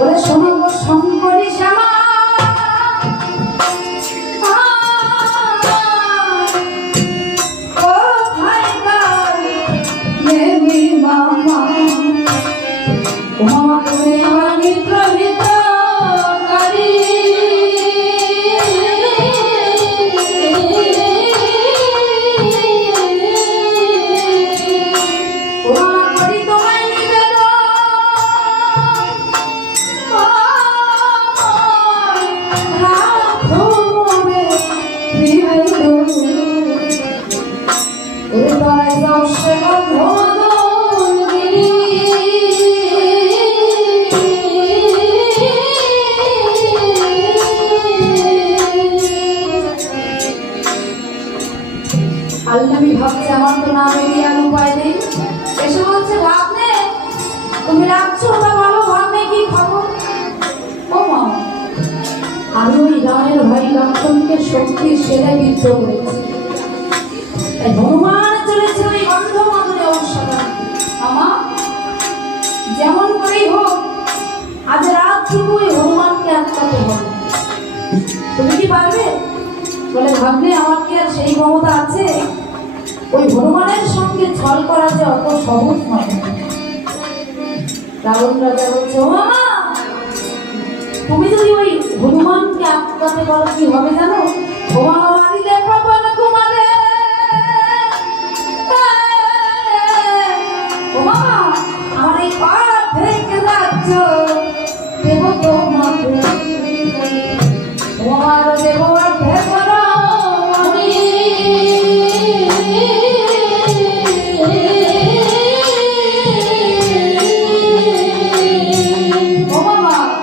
ওরে শোনো শঙ্করী শ্যামা। মামা আল্লামি ভাবছে আমার তো না বেরিয়ে আর উপায় নেই। এসে বলছে ভাবনে? তুমি রাখছো ওটা ভালো, ভাবনে কি খবর? ও মা আমি ওই রামের ভাই লক্ষণকে শক্তির সেরে বিদ্ধ করেছি। তাই করেই হোক আজ রাতটুকু ওই হনুমানকে আটকাতে হবে তুমি কি পারবে? বলে ভাবলে আমার কি আর সেই ক্ষমতা আছে? ওই হনুমানের সঙ্গে ছল করা যে অত সহজ নয়। রাবণ রাজা বলছে তুমি যদি ওই হনুমানকে আটকাতে পারো, কি হবে জানো? তোমার মারিলে আমার এই পা Thank you, Lord.